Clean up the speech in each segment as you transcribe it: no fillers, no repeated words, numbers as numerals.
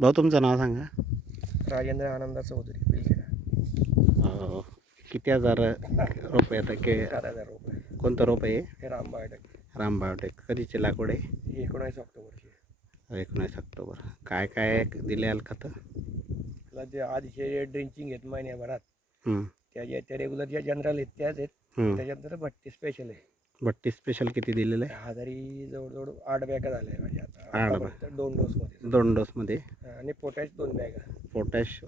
भाऊ तुमचं नाव सांगा. राजेंद्र आनंदा चौधरी पिलखेडा. किती हजार रोप येतं की 7,000 रुपये. कोणतं रोप आहे? हे रामबायोटेक. राम बायोटेक. कधीची लागवड आहे? ही 19 ऑक्टोबरची. 19 ऑक्टोबर. काय काय दिले खतं? त्याला जे आधीचे ड्रिंचिंग आहेत महिन्याभरात, हं, त्या रेग्युलर ज्या जनरल आहेत त्याच आहेत. हं. त्याच्यानंतर भट्टी स्पेशल आहे. बट्टी स्पेशल किती दिलेलं आहे? हजारी जवळजवळ 8 बॅगा झाल्या आहे म्हणजे आता 8 आतापर्यंत 2 डोसमध्ये. 2 डोसमध्ये. आणि पोटॅश 2 बॅगा. पोटॅश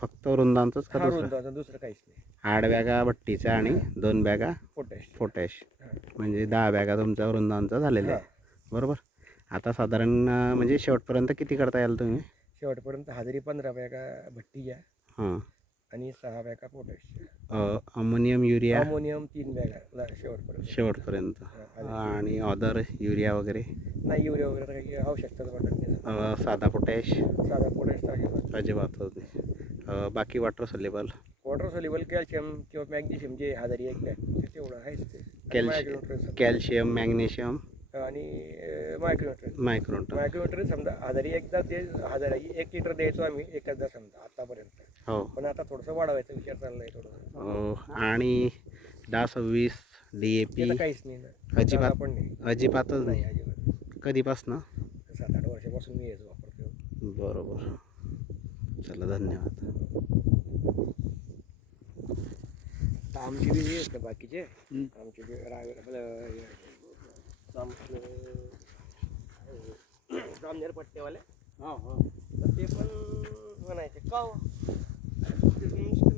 फक्त रुंदांचंच का हा दुसरं? रुंदाचा दुसरं काहीच नाही. 8 बॅगा बट्टीच्या आणि 2 बॅगा पोटॅश. पोटॅश. हा. म्हणजे 10 बॅगा तुमच्या वृंदांचा झालेल्या आहे. बरोबर. आता साधारण म्हणजे शेवटपर्यंत किती करता येईल तुम्ही? शेवटपर्यंत हजारी 15 बॅगा भट्टीच्या हां. आणि 6 बॅगा पोटॅशच्या. अमोनियम युरिया अमोनियम 3 बॅगा शेवटपर्यंत. शेवटपर्यंत. हा, आणि अदर युरिया वगैरे नाही युरिया वगैरे काही आवश्यकताच वाटत नाही. साधा पोटॅश साधा पोटॅश टाकेल. अजिबात होत नाही. बाकी water soluble water soluble calcium किंवा मॅग्नेशियम जे हजारी एक बॅग ते तेवढं आहेच ते. कॅल्शियम मॅग्नेशियम आणि मायक्रोन्युट्रिएंट. मायक्रोन्युट्रिएंट समजा हजारी एकदा ते हजारी 1 लिटर द्यायचो आम्ही एकदा समजा आतापर्यंत. हो. पण आता थोडंसं वाढवायचा विचार चाललाय थोडं. आणि 10-26 DAP काहीच नाही ना. अजिबात पण नाही. अजिबातच नाही नाही. अजिबात. कधीपासनं? 7-8 वर्षापासून मी हेच वापरतो. बरोबर. चला धन्यवाद. तर आमची बी हे असतं बाकीचे. आमचे बी रामनेर पट्टेवाले. तर ते पण म्हणायचे का हो?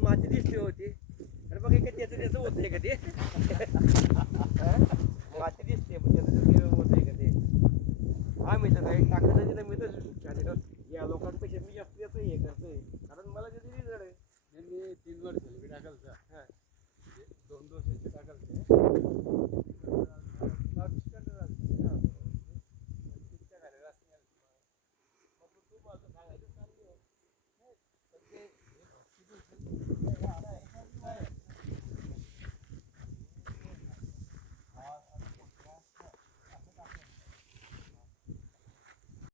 माती दिसली होती. अरे बघ का त्याचं होतंय का ते? माती दिसते पण त्याचं होतंय का ते? आम्ही तर काही टाकत